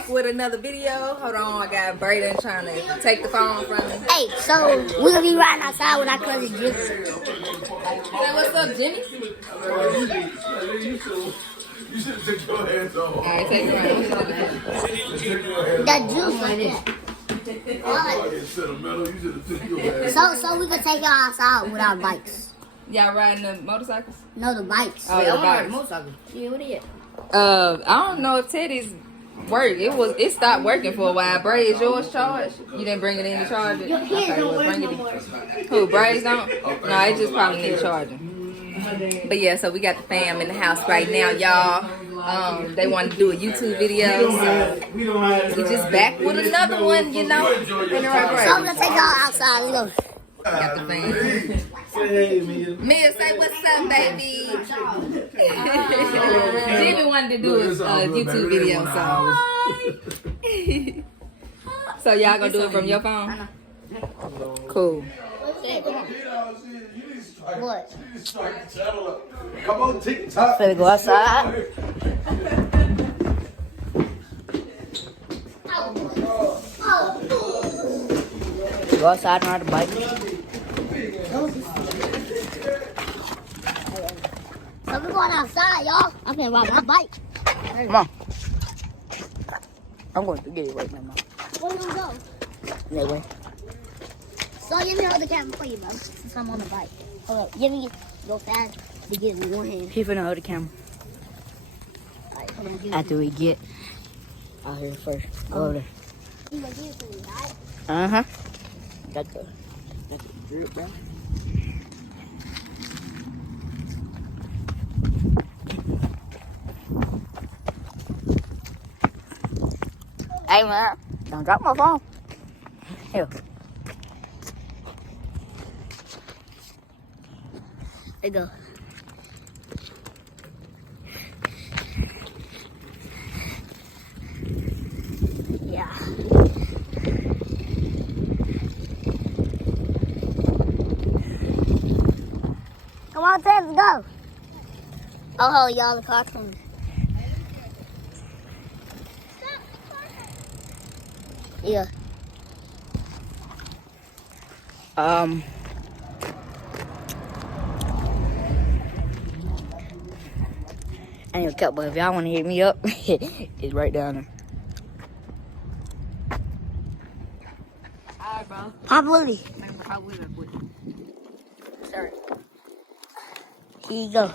back with another video. Hold on, I got Brayden trying to take the phone from me. Hey, so we're gonna be riding outside with our cousin Jimmy. Say, what's up, Jimmy? You should have took your hands off. All right, take it around. That juice right there. So we can take y'all outside with our bikes. Y'all riding the motorcycles? No, the bikes. Oh, the bikes. Motorcycle. Yeah, what is it? I don't know if Teddy's work. It stopped working for a while. Bray, is yours charged? You didn't bring it in to charge it? Okay, well, bring it in. Who, Bray's don't? No, it just probably need charging. But yeah, so we got the fam in the house right now, y'all. They wanted to do a YouTube video, so we just back with another one, you know. So we're gonna take y'all outside. We go. Got the fam. Mia, say what's up, baby. Jimmy wanted to do a YouTube video, so. So y'all gonna do it from your phone? Cool. What? Come on, TikTok. Better go outside. Go outside and ride the bike. So we're going outside, y'all. I'm gonna ride my bike. Come on. I'm going to get it right now, Mom. Where you gonna go? That way. So let me hold the camera for you, bro. Since I'm on the bike. Hold up. Let me go fast to get it in one hand. He finna hold the camera. Right, hold on, after we get out here first. Go over there. You gonna give it to me, right? Uh-huh. Got the drip, bro. Hey, man. Don't drop my phone. Here. There you go. Yeah. Come on, Ted, let's go. Oh, y'all, the car's coming. Yeah. I need a cup, but if y'all want to hit me up, it's right down there. Alright, bro. Pop Willie. Pop Willie real quick. Sorry. Here you go.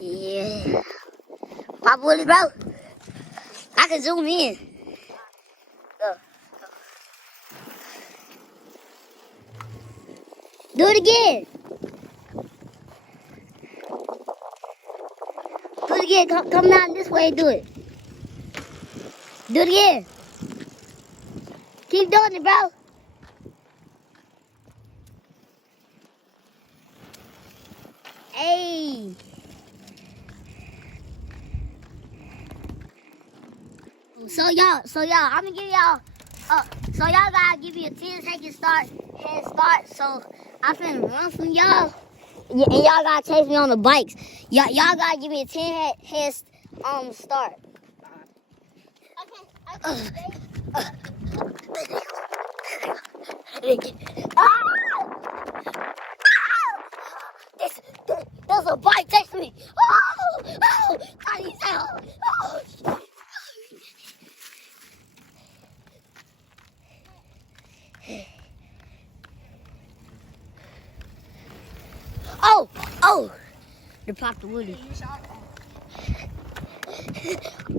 Yeah. Pop Willie, bro. I can zoom in. Go. Do it again. Do it again. Come down this way and do it. Do it again. Keep doing it, bro. Hey. So y'all, I'm gonna give y'all, so y'all gotta give me a 10-second head start. So I'm finna run from y'all, and y'all gotta chase me on the bikes. Y'all gotta give me a 10 head start. Okay. There's a bike chasing me. Oh, Tiny out. Oh, they popped the woody.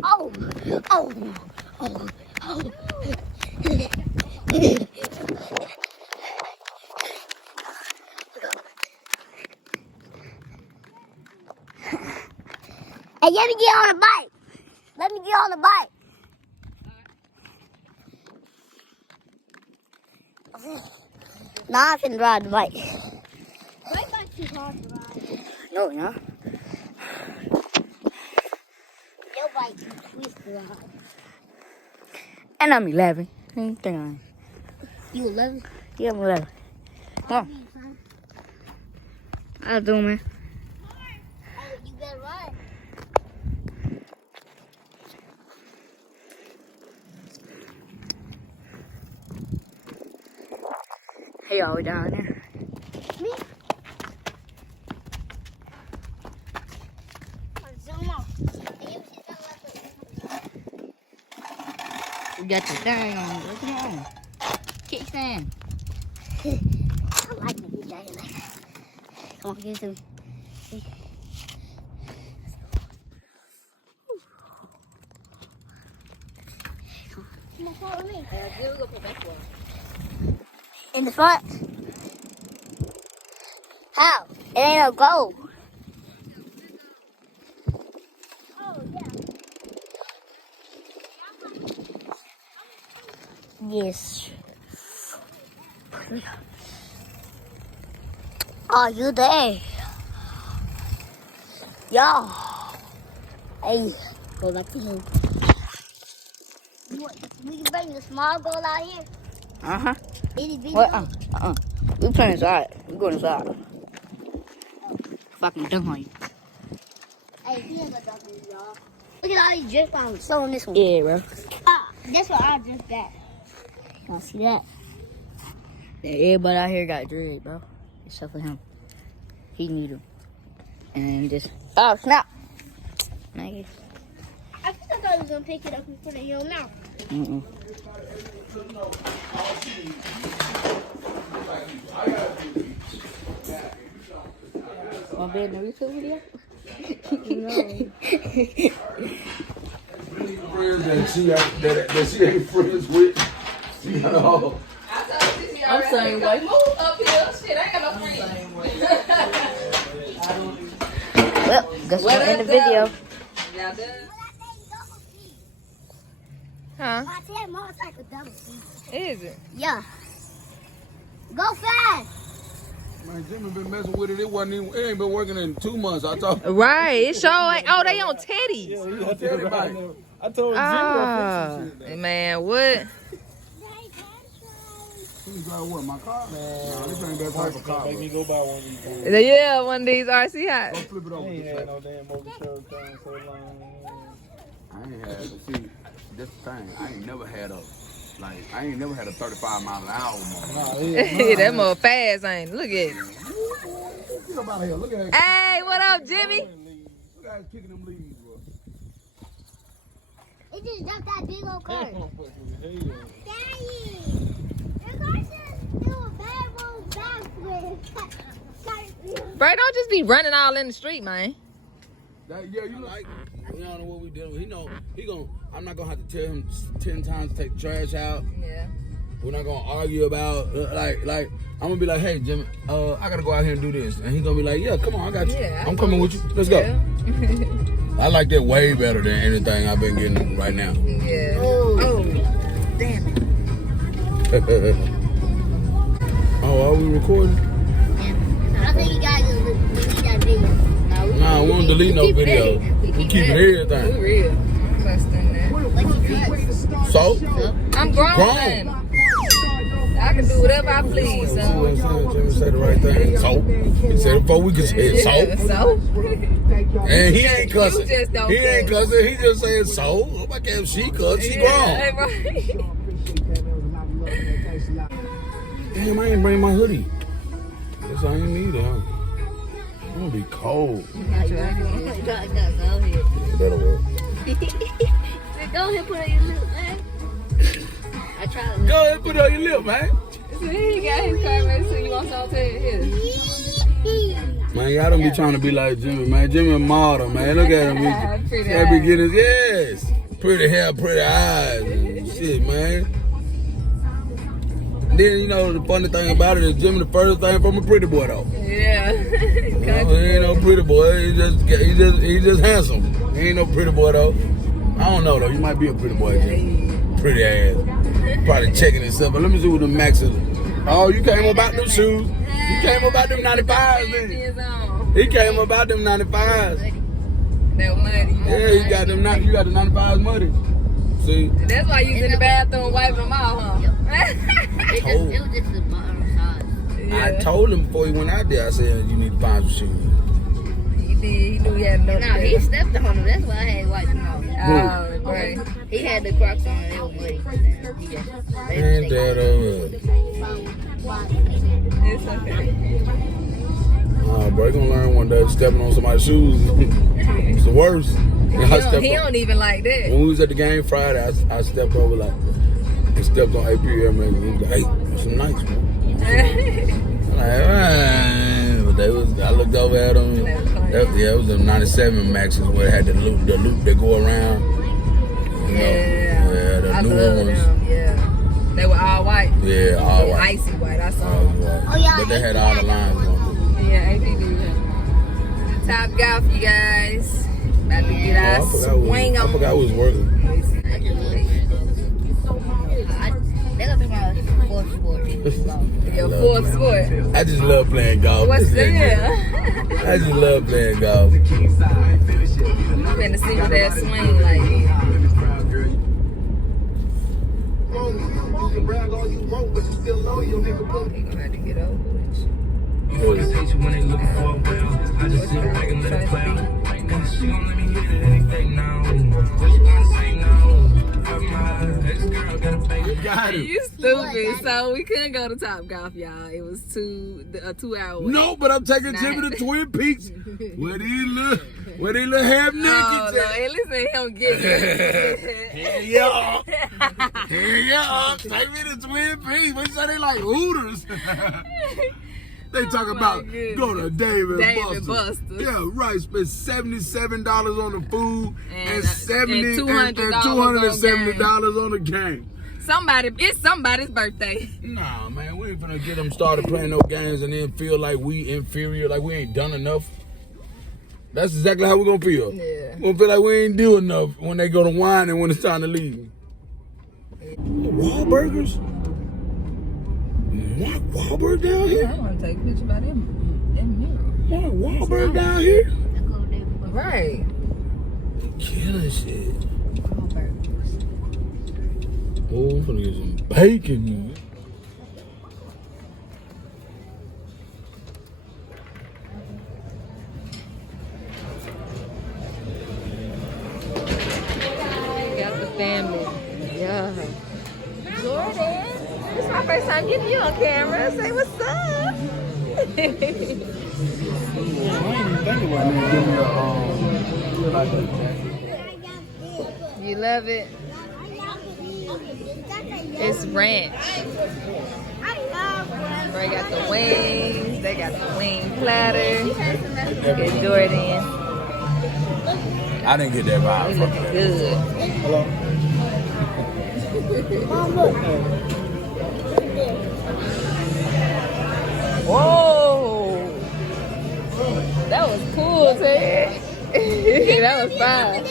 Oh. Hey, let me get on the bike. Let me get on the bike. Nah, I can ride the bike. My bike's too hard to ride. No, yeah. Your bike is twist to ride. And I'm 11. You 11? Yeah, I'm 11. Come on. How you doing, man? You better ride. He all the way down there. Me? Zoom out. We got the thing on. Come on. Kickstand. I like the DJ like that. Come on, give it to me. Come on, follow me. In the front? How? It ain't no goal. Oh, yeah. Yes. Are you there? Yo. Hey, go back to him. We can bring the small goal out here. Uh-huh. What? We playing inside. We going inside. Fucking dunk on you. Hey, he ain't gonna dunk on you, y'all. Look at all these drip bombs. So on this one. Yeah, bro. That's what I just got. Y'all see that? Yeah, everybody out here got dread, bro. Except for him. He need them. And just... Oh, snap. Nigga. I thought I was gonna pick it up and put it in your mouth. Mm-mm. Want to be in the YouTube video? No. Friends that she ain't friends with. You know. I'm saying, like, move up here. Shit, I ain't got no friends. Well, guess we're in the video. Y'all done? Huh? Is it? Yeah. Go fast. Man, Jimmy been messing with it. It ain't been working in 2 months. I told him. Right. It sure ain't. Oh, they on Teddy's. Yeah, Teddy bike. I told Jimmy. Man, what? He's like, what, my car? Man, this ain't that type of car. Make me go buy one of these things. Yeah, one of these RC Go hats. flip it over. I ain't had no damn motor show thing so long. I ain't had, see, that's the thing. I ain't never had a 35 mile an hour motor. Nah, That mother fast, ain't it? Look at it. Get up out of here. Look at that. Hey, what up, Jimmy? Look at that kicking them leaves, bro. It just dumped that big old car. Daddy, Bro, don't just be running all in the street, man. Yeah, you like, we don't know what we dealing with. I'm not gonna have to tell him 10 times to take the trash out. Yeah. We're not gonna argue about, like, I'm gonna be like, hey, Jimmy, I gotta go out here and do this. And he's gonna be like, yeah, come on, I got you. Yeah, I'm coming with you. Let's go. Yeah. I like that way better than anything I've been getting right now. Yeah. Oh, damn it. Oh, are we recording? I think you guys delete that video. Nah, we won't delete no video. We keep everything. We real. Busting that. So? I'm grown. I can do whatever I please. See what I'm saying? Jimmy said the right thing. So? He said it before we could say it. So? So? And he ain't cussing. You just don't He ain't cuss. cussing. He just saying so. Oh my God, she cuss. She grown. Yeah, right. Damn, I ain't bring my hoodie. Guess I ain't need it, huh? I'm gonna be cold. Go ahead. It better work. Go ahead, put on your lip, man. I tried to. Go ahead, put it on your lip, man. See, he got his car ready, so you want some to his. Man, y'all don't be trying to be like Jimmy, man. Jimmy a model, man. Look at him. Pretty That beginners, yes. Pretty hair, pretty eyes, and shit, man. And then, you know, the funny thing about it is Jimmy the first thing from a pretty boy, though. Yeah. You know, he ain't no pretty boy. He just handsome. He ain't no pretty boy, though. I don't know, though. You might be a pretty boy, Jimmy. Pretty ass. Probably checking himself. But let me see what the max is. Oh, you came about them shoes. You came about them 95s, didn't you? He came about them 95s. That money. Yeah, you got them. You got the 95s muddy. See? That's why you was in the bathroom wiping them out, huh? It was just the bottom size. I told him before he went out there, I said, you need to find some shoes. He did. He knew he had another. No, he stepped on him. That's why I had wiped him off. Oh, right. He had the Crocs on. It was muddy. Ain't that It's okay. bro, you gonna learn one day stepping on somebody's shoes. It's the worst. He don't even like that. When we was at the game Friday, I stepped over and stepped on APM and he was like, hey, that's some nice, man. But they was, I looked over at them. It was the 97 Maxes where it had the loop that go around. You know, the I newer love ones. them. Yeah, they were all white. Yeah, all white. Icy white. I saw them. Oh, yeah. But they had all the lines on them. Yeah, APD. Top golf, you guys. About to get our swing I on. forgot who was working. They're gonna be my fourth sport. Your fourth sport. I just love playing golf. What's that? I just love playing golf. I'm finna see what that swing like. He gonna have to get over it. I just sit back and let it play out. And she gon' let me hit it anything now. What you gonna say now? My ex-girl gotta pay. Got it. You stupid. So we couldn't go to Top Golf, y'all. It was a 2-hour wait. No, but I'm taking Jimmy to Twin Peaks. Where they look half naked. Oh, no, at least they don't get it. Hell yeah. Hell yeah. Take me to Twin Peaks. What you say they like Hooters? They talk about goodness. go to Dave and David Buster's. Buster's. Yeah, right. Spend $77 on the food and $270 on the game. It's somebody's birthday. Nah, man, we ain't finna get them started playing no games and then feel like we inferior, like we ain't done enough. That's exactly how we gonna feel. Yeah. We gonna feel like we ain't do enough when they go to wine and when it's time to leave. Wahlburgers? Wahlburg down here? I want to take a picture by them Wahlburg down here? Right. Killing shit. Oh, I'm finna get some bacon, man. Got the family. Yeah. Jordan, this is my first time getting you on camera. Say what's up. I ain't even thinking about giving me a You love it? It's ranch. They got the wings. They got the wing platter. Get Jordan. I didn't get that vibe We from looking that. good. hello. Whoa! That was cool, Ted. That was fine.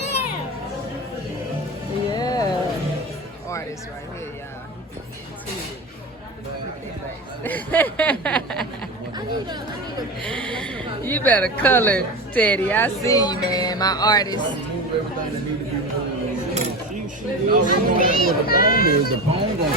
Yeah. Artist right here, y'all. You better color, Teddy. I see you, man. My artist. Oh, we know what the phone is. The phone gonna